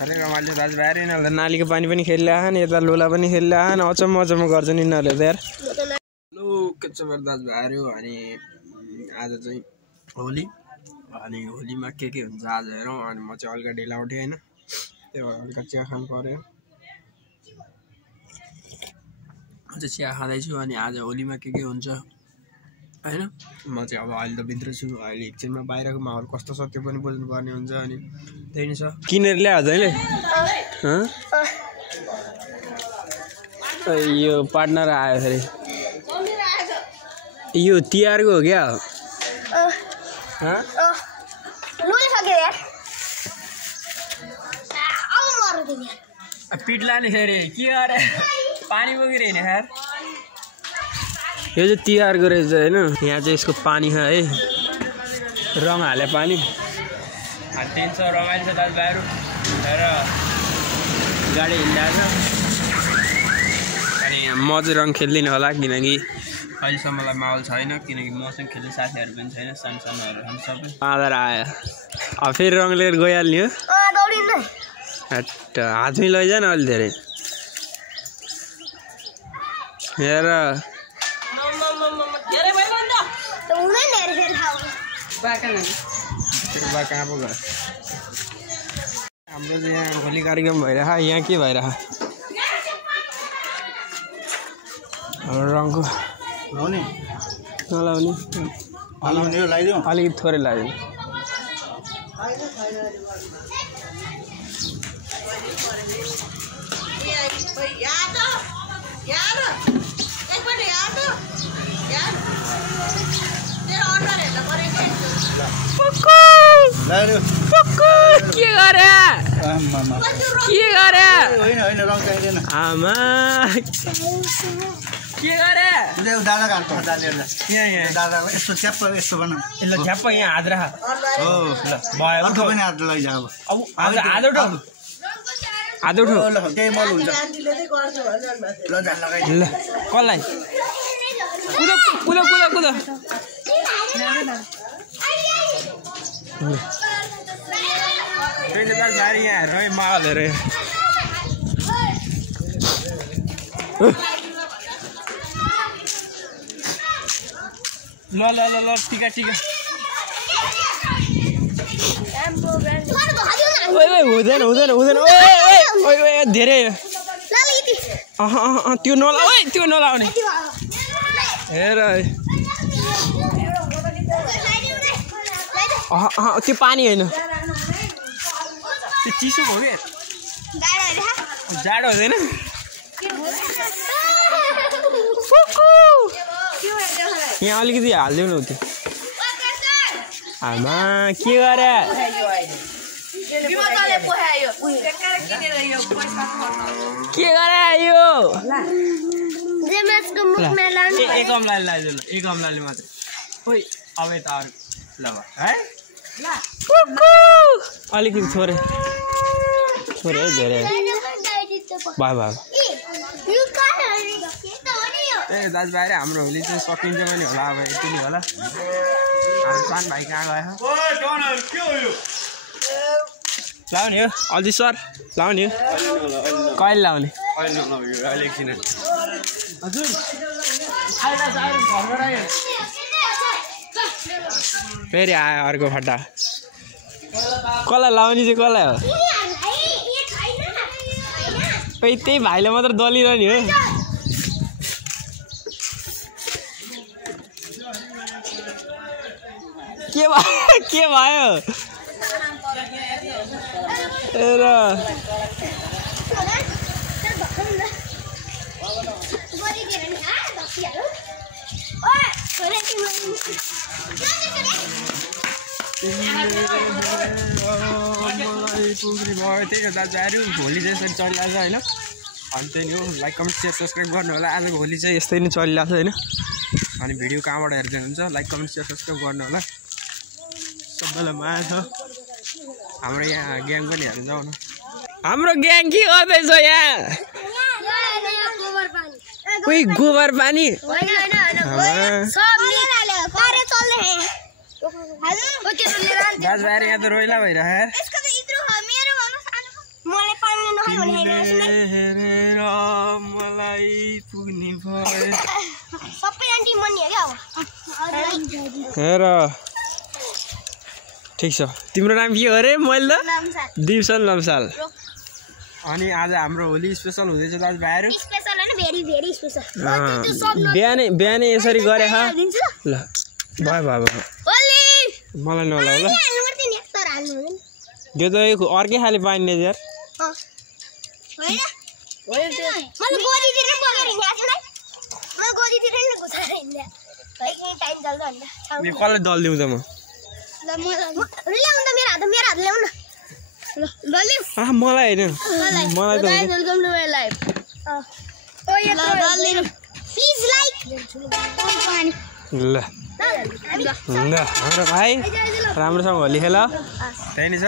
अरे रमाइलो दाजुभाइ यिनीहरूले नालीको पानी पनि खेलिरहेछन् यता लोला पनि खेलिरहेछन् अचम्म अचम्म गर्छन् यिनीहरूले त यार लो के छ दाजुभाइहरू अनि आज चाहिँ होली अनि होलीमा के हुन्छ आज हेरौँ अनि म चाहिँ हल्का ढिला उठेँ होइन त्यही भएर हल्का चिया खानु पर्यो म चाहिँ चिया खाँदैछु अनि आज होलीमा के हुन्छ होइन म चाहिँ अब अहिले त भित्र छु अहिले एकछिनमा बाहिरको माहौल कस्तो छ त्यो पनि बुझ्नुपर्ने हुन्छ अनि त्यही नै छ किनेर ल्याएको जहिले यो पार्टनर आयो फेरि यो तिहारको हो क्या पिट लाने फेरि के गरे पानी बोकेर हिँड्ने यार यो चाहिँ तिहारको रहेछ होइन यहाँ चाहिँ यसको पानी छ है रङ हाले पानी 300 रमाइलो छ दाजुभाइहरू र गाडी हिँड्दा छ अनि म चाहिँ रङ खेल्दिनँ होला किनकि अहिलेसम्मलाई माहौल छैन किनकि मसँग खेल्ने साथीहरू पनि छैन सानो सानोहरू हामी सबै आधार आयो अब फेरि रङ लिएर गइहाल्ने हो हातमै लैजा न अलि धेरै हेर हाम्रो चाहिँ यहाँ होली कार्यक्रम भइरह यहाँ के भइरह रङको नलाउने अलिकति थोरै लगाइदिनु के गरे आमा के गरे दादा घाटको दादा यस्तो च्याप्प यस्तो बना ल झ्याप्प यहाँ हात राख हो ल भयो अर्को पनि हात लैजा अब हात उठो ल त्यही मल हुन्छ ल झ्याल लगाइ ल कसलाई कुद यहाँ हेर है माहौल हेर ल टिका हुँदैन धेरै त्यो नलाउने हेर त्यो पानी होइन त्यो चिसो हो क्या जाडो हुँदैन यहाँ अलिकति हालिदेऊ न त्यो आमा के गरे यो एक अमलाले लगाइदिनु एक अमलाले मात्रै खोइ अब यता अरू ल है अलिकति थोरै है धेरै भयो ए दाजुभाइ हाम्रो होली चाहिँ सकिन्छ पनि होला अब यति नै होला हाम्रो सानो भाइ कहाँ गयो लाउने हो अझै सर लाउने हो कहिले लाउने हजुर फेरि आयो अर्को फट्टा कसलाई लाउने चाहिँ कसलाई हो खै त्यही भाइले मात्र दलिरहने हो के भयो त्यही हो दाजुभाइहरू होली चाहिँ यसरी चलिरहेको छ होइन अनि त्यही हो लाइक कमेन्ट सेयर सब्सक्राइब गर्नु होला आजको होली चाहिँ यस्तै नै चलिरहेको छ होइन अनि भिडियो कहाँबाट हेर्दै हुन्छ लाइक कमेन्ट सेयर सब्सक्राइब गर्नु होला सबैलाई माया छ हाम्रो यहाँ ग्याङ पनि हेर्नु जाऊ न हाम्रो ग्याङ के गर्दैछ यहाँ कोही गोबर पानी दाजुभाइ यहाँ त रोइला भइरह यार मलाई पुग्ने भयो हेर ठिक छ तिम्रो नाम के हो अरे मैले त दिप्सन लम्साल अनि आज हाम्रो होली स्पेसल हुँदैछ दाजुभाइहरू बिहानै यसरी गरे ल भयो मलाई नलाउ ल त्यो त अर्कै खाले पानी नै यार कसलाई दल दिउँ त म मलाई होइन मलाई ल हाम्रो भाइ राम्रोसँग होली खेल त्यही नै छ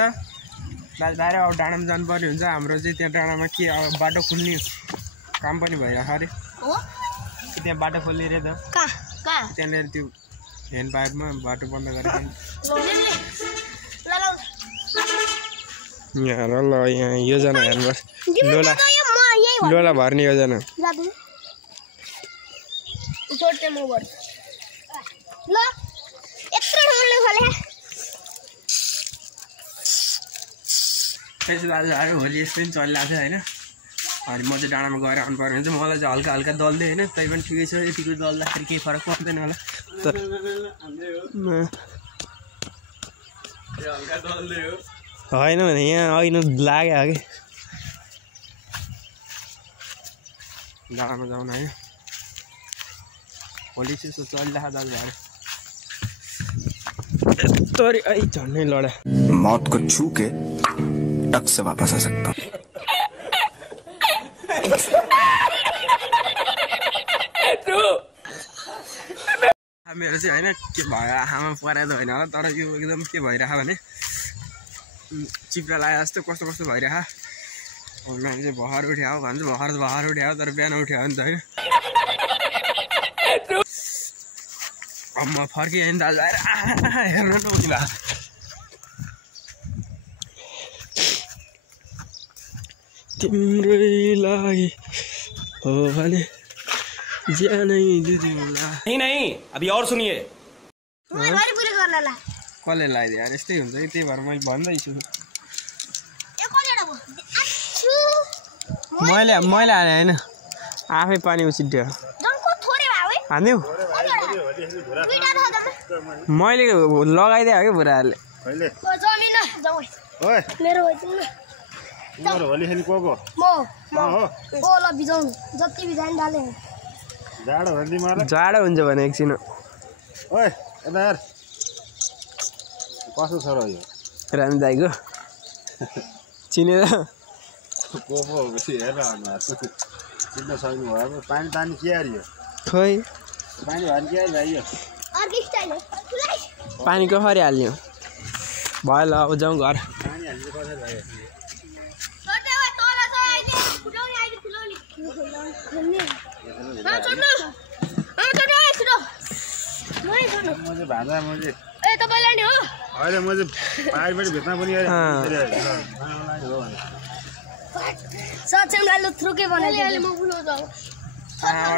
दाजुभाइ अब डाँडामा जानुपर्ने हुन्छ हाम्रो चाहिँ त्यहाँ डाँडामा के अब बाटो खोल्ने काम पनि भइरहेको अरे त्यहाँ बाटो खोल्ने अरे त त्यहाँनिर त्यो ह्यान्ड पाइपमा बाटो बन्द गरेर यहाँ ल यहाँ योजना हेर्नुपर्छ लोला भर्ने योजना दाजुभाइहरू होली यस्तो पनि चलिरहेको छ होइन अनि म चाहिँ डाँडामा गएर आउनु पर्ने हुन्छ मलाई चाहिँ हल्का हल्का दल्दै होइन तै पनि ठिकै छ यतिको दल्दाखेरि केही फरक पर्दैन होला तर होइन भने यहाँ अघि लाग्यो कि डाँडामा जाउँ होइन होली चाहिँ चलिरहेको दाजुभाइहरू तरी झन्डै लडा मौत को छू के टक से वापस आ सकता हूँ मेरो चाहिँ होइन के भयो आमा पराएको होइन होला तर यो एकदम के भइरहेको भने चिप्रा लाग्यो जस्तो कस्तो कस्तो भइरहेको मान्छे चाहिँ भर्खर उठ्यायो भन्छ भर्खर उठ्यायो तर बिहान उठ्यो नि त होइन अब म फर्केँ होइन दाजुभाइ हेर्नु नउठिला तिम्रै लागि हो भने ज्यानै दिदिउँला नहीं अभी और सुनिए कसले लगाइदियो यार यस्तै हुन्छ कि त्यही भएर मैले भन्दैछु मैले हालेँ होइन आफै पानी उछिट्यो हान्यौ मैले लगाइदिएँ कि बुढाहरूले जाडो हुन्छ भने एकछिन कसो छ र यो राम दाइको चिनेर चिन्न सक्नु भयो पानी के अरे यो खोइ पानी भएर के अरे भाइ यो पानी कसरी हाल्ने हो भयो ल अब जाउँ घर पानी हाल्नु कसरी भयो भाँडा म चाहिँ पाहाडबाट भेट्न पनि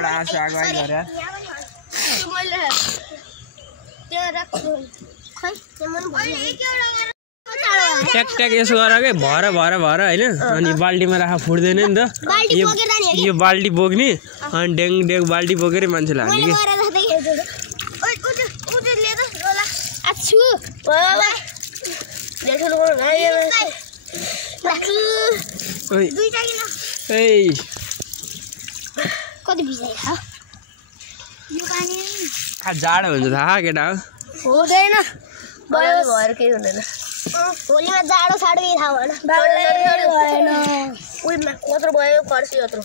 आँसु आगो गरे ट्याक यसो गर के भर होइन अनि बाल्टीमा राख फुट्दैन नि त यो बाल्टी बोक्ने अनि डेङ बाल्टी बोकेर मान्छेले हाल्ने कि जाडो हुन्छ थाहा केटा हुँदैन भएर केही हुँदैन होलीमा जाडो साडो केही थाहा भएन उयोमा कत्रो भयो फर्सी यत्रो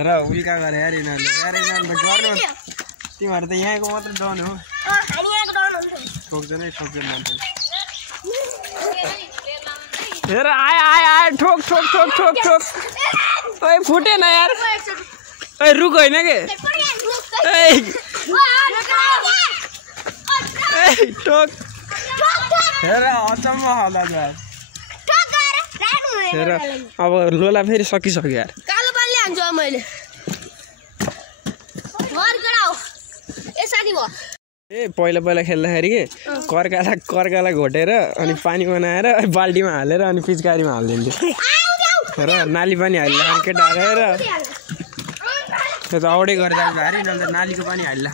र उल्का गरे यार यिनीहरूले गर्नु तिमीहरू त यहाँको मात्रै डन हो ठोक्दैन मान्छे हेर आए ठोक ठोक ठोक ठोक ठोक ओए फुटेन यार ओए रुक होइन के ठोक हेर अचम्म होला यार हेर अब लोला फेरि सकिसक्यो यार कालो पालले हान्छु मैले ए पहिला खेल्दाखेरि के कर्कालाई घोटेर अनि पानी बनाएर बाल्टीमा हालेर अनि पिचकारीमा हालिदिन्थ्यो र नाली पनि हाल्ला केटाहरू त्यो त आउटै गर्दा भारी नभए नालीको पानी हाल्ला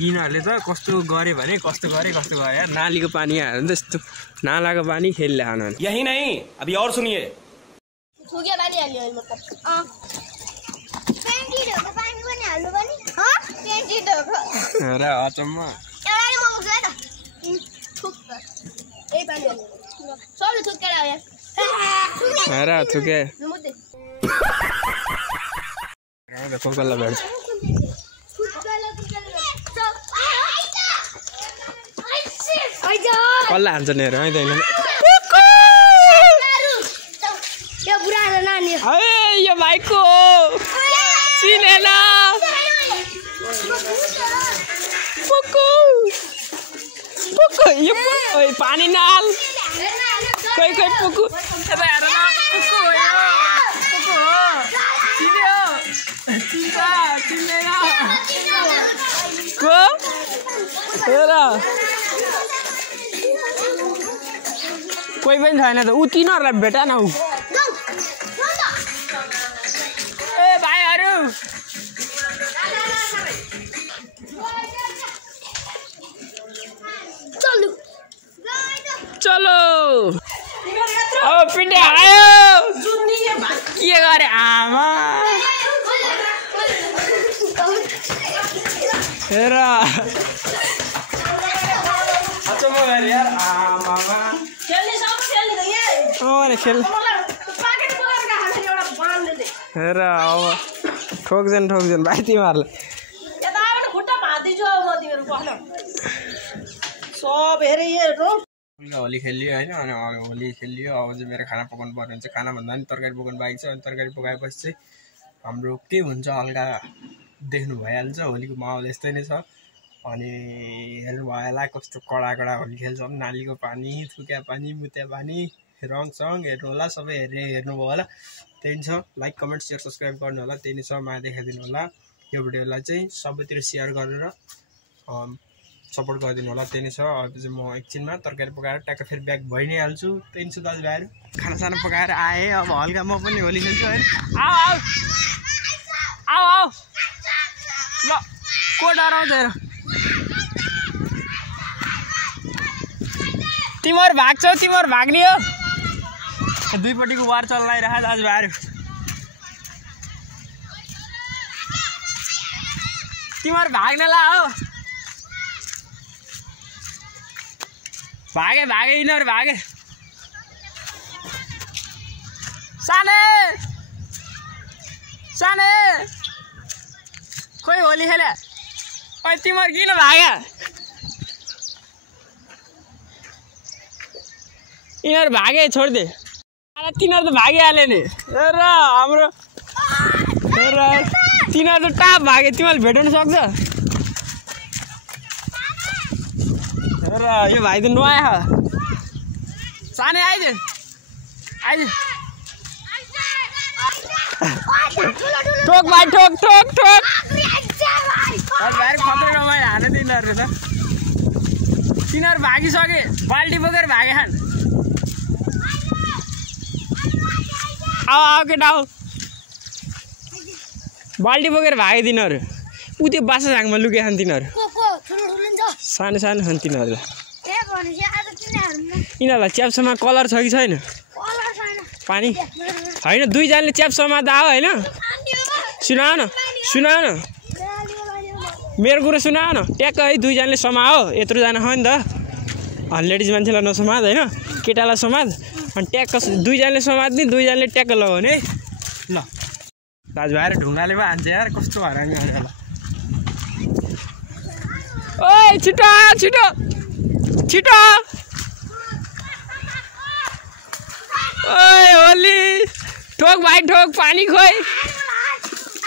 यिनीहरूले त कस्तो गरे भने कस्तो गरे यार नालीको पानी हाल्यो भने त यस्तो नालाको पानी खेल्ला खानु यही नहीं अभी और सुनिए र अचम्म र थुके कोकल्ला भेट्छ कसलाई हान्छ नि हेर आइदैन यो भाइको चिनेन यो पानी नाल कोही पुकु कोही पनि छैन त ऊ तिनीहरूलाई भेटा न ऊ ए भाइहरू चलो अब पिन्डे आयो के गरे आमा हेर अचम्म गरे यार आमा खेल हेर अब ठोक्छन् भाइ तिमीहरूले होली खेलियो होइन अनि होली खेलियो अब चाहिँ मेरो खाना पकाउनु पर्ने हुन्छ खाना भन्दा पनि तरकारी पकाउनु बाँकी छ अनि तरकारी पकाएपछि चाहिँ हाम्रो के हुन्छ हल्का देख्नु भइहाल्छ होलीको माहौल यस्तै नै छ अनि हेर्नु भयो होला कस्तो कडा होली खेल्छौँ नालीको पानी थुक्या पानी मुत्या पानी रङसङ हेर्नु होला सबै हेर्नुभयो होला त्यही छ लाइक कमेन्ट सेयर सब्सक्राइब गर्नु होला त्यही नै छ माया देखाइदिनु होला यो भिडियोलाई चाहिँ सबैतिर सेयर गरेर सपोर्ट गरिदिनु होला त्यही नै छ अब चाहिँ म एकछिनमा तरकारी पकाएर ट्याक्क फेरि ब्याक भइ नै हाल्छु त्यही छ दाजुभाइहरू खानासाना पकाएर आएँ अब हल्का म पनि होली खेल्छु होइन आऊ ल को डराउँछ हेर तिमीहरू भाग्छौ तिमीहरू भाग्ने हो दुईपट्टिको वार चलाइरहेको दाजुभाइहरू तिमीहरू भाग्नेला हो भागे यिनीहरू भागे साने खोइ होली खेले ओइ तिमीहरू किन भाग्या यिनीहरू भागे छोडिदे तिनीहरू त भागिहाल्यो नि र हाम्रो तिनीहरू त टाप भागे तिमीहरूले भेट्न सक्छ र यो भाइ त नआयो सानै आइज ठोक भाइ ठोक भाइ खतरा रमाइलो हाने तिनीहरू त तिनीहरू भागिसके बाल्टी बोकेर भागे खान आऊ केटा आऊ बाल्टी बोकेर भागे तिनीहरू ऊ त्यो बासा झाङमा लुके खान तिनीहरू सानो खान तिनीहरू यिनीहरूलाई च्याप्समा कलर छ कि छैन पानी होइन दुईजनाले च्याप्समा त आऊ होइन सुनाऊ न मेरो कुरो सुनाऊ न ट्याक्क है दुईजनाले समाओ यत्रोजना हो नि त लेडिज मान्छेलाई नसमाज होइन केटालाई समाज अनि ट्याक्क दुईजनाले समात्ने दुईजनाले ट्याक्क लगाउने है ल दाजुभाइहरू ढुङ्गाले पो हान्छ यार कस्तो हरामी होला ओइ छिटो ओए होली ठोक भाइ ठोक पानी खोइ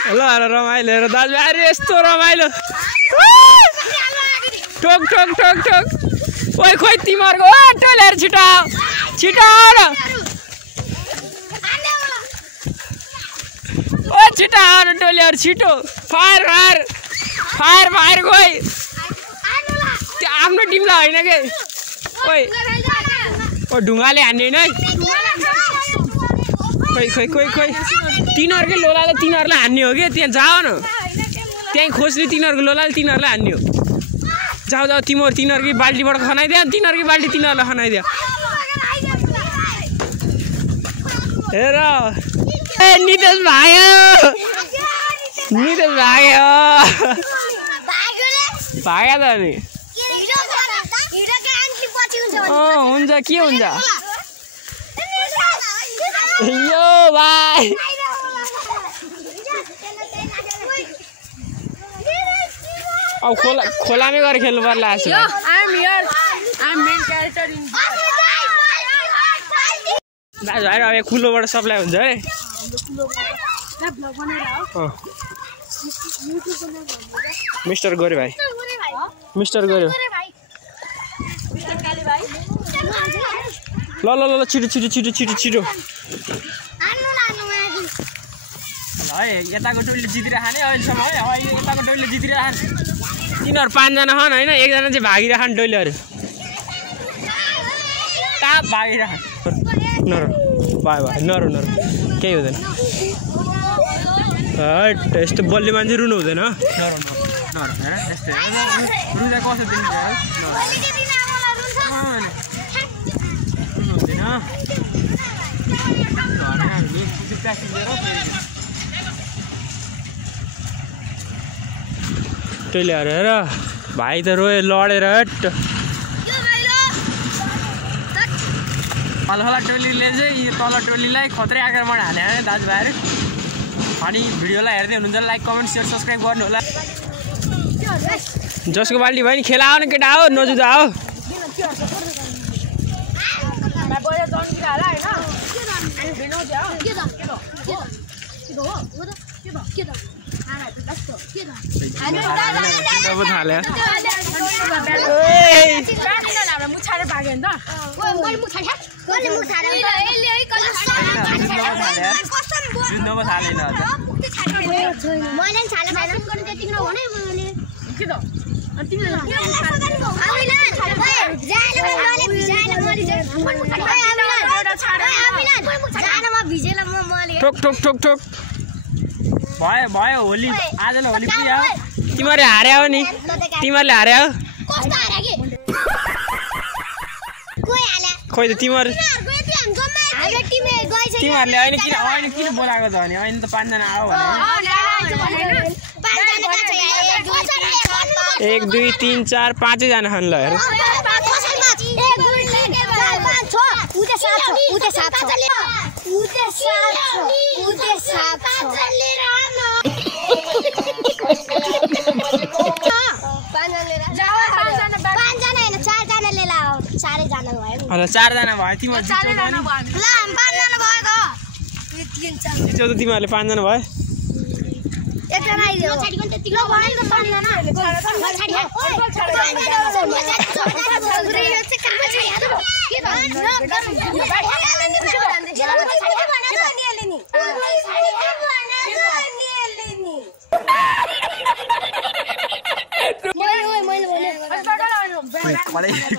ल रमाइलो हेर दाजुभाइ यस्तो रमाइलो ठोक ठोक ठोक ठोक ओइ खोइ तिमीहरूको ओ टोलेर छिटो छिटो आउन ओ छिटो आउन टोलेर छिटो फायर फायर फायर फायर खोइ त्यो आफ्नो टिमलाई होइन के ओइ ओ ढुङ्गाले हान्ने होइन है खोइ खोइ खोइ खोइ तिनीहरूकै लोलाले तिनीहरूलाई हान्ने हो कि त्यहाँ जाओ न त्यहीँ खोज्ने तिनीहरूको लोलाले तिनीहरूलाई हान्ने हो जाऊ जाऊ तिनीहरूकै बाल्टीबाट खनाइदियो तिनीहरूकै बाल्टी तिनीहरूलाई खनाइदियो हेर ए नितेश भाग्यो नितेश भाग्यो भाग्यो त नि हुन्छ के हुन्छ यो भाइ अब खोलामै गएर खेल्नु पर्ला दाजुभाइ अब कुलोबाट सप्लाई हुन्छ है मिस्टर गऱ्यो भाइ मिस्टर गऱ्यो ल ल ल छिटो छिटो छिटो छिटो छिटो है यताको टोलीले जितिरहेको नि अहिलेसम्म है अहिले यताको टोलीले जितिरहेको तिनीहरू 5 जना छन् होइन एकजना चाहिँ भागिरहेको टोलीहरू कहाँ भागिरहेको नर भाइ भाइ नरो नरो केही हुँदैन हट यस्तो बल्ने मान्छे रुनु हुँदैन रुँदा कसो दिनु टोलीहरू हेर भाइ त रोयो लडेर हट अलहला टोलीले चाहिँ यो तल टोलीलाई खत्रै आक्रमण हाने है दाजुभाइहरू अनि भिडियोलाई हेर्दै हुनुहुन्छ लाइक कमेन्ट सेयर सब्सक्राइब गर्नु होला जसको बाल्टी भयो नि खेला आऊ न केटा हो नजुदा हो ठोक ठोक ठोक ठोक भयो भयो होली आज न होली पुग्यो तिमीहरूले हार्या हो नि तिमीहरूले हार्या हो खोइ त तिमीहरूले अहिले किन बोलाएको त भने अहिले त 5 जना आऊ भने 1 2 3 4 5 जना छन् ल हेर चारजना भयो तिमीहरूले 5 जना भयो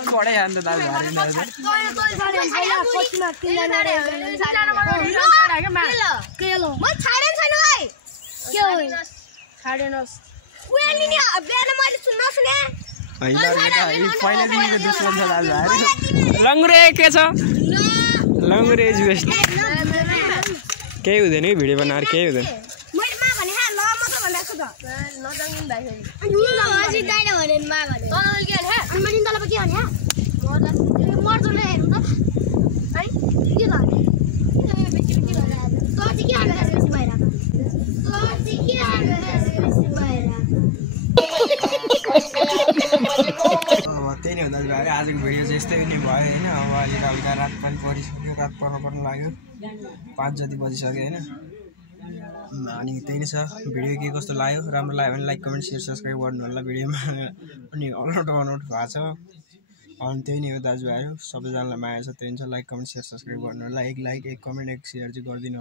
कडै अन्त दाजु लङ्गुरे के छ लङ्गुरे इज बेस्ट केही हुँदैन कि भिडियो बनाएर केही हुँदैन त्यही नै हो दाजुभाइ आजको भिडियो चाहिँ यस्तै नै भयो होइन अब अलिक हल्का रात पनि परिसक्यो बजिसक्यो, रात पर्न लाग्यो, 5 जति बजिसक्यो होइन। अनि त्यही नै छ। भिडियो के कस्तो लाग्यो, राम्रो लाग्यो भने लाइक कमेन्ट सेयर सब्सक्राइब गर्नु होला। भिडियोमा अनि अलआउट भएको छ। अनि त्यही नै हो दाजुभाइहरू, सबैजनालाई माया छ, त्यही हुन्छ। लाइक कमेन्ट सेयर सब्सक्राइब गर्नु होला। एक लाइक, एक कमेन्ट, एक सेयर चाहिँ गरिदिनु।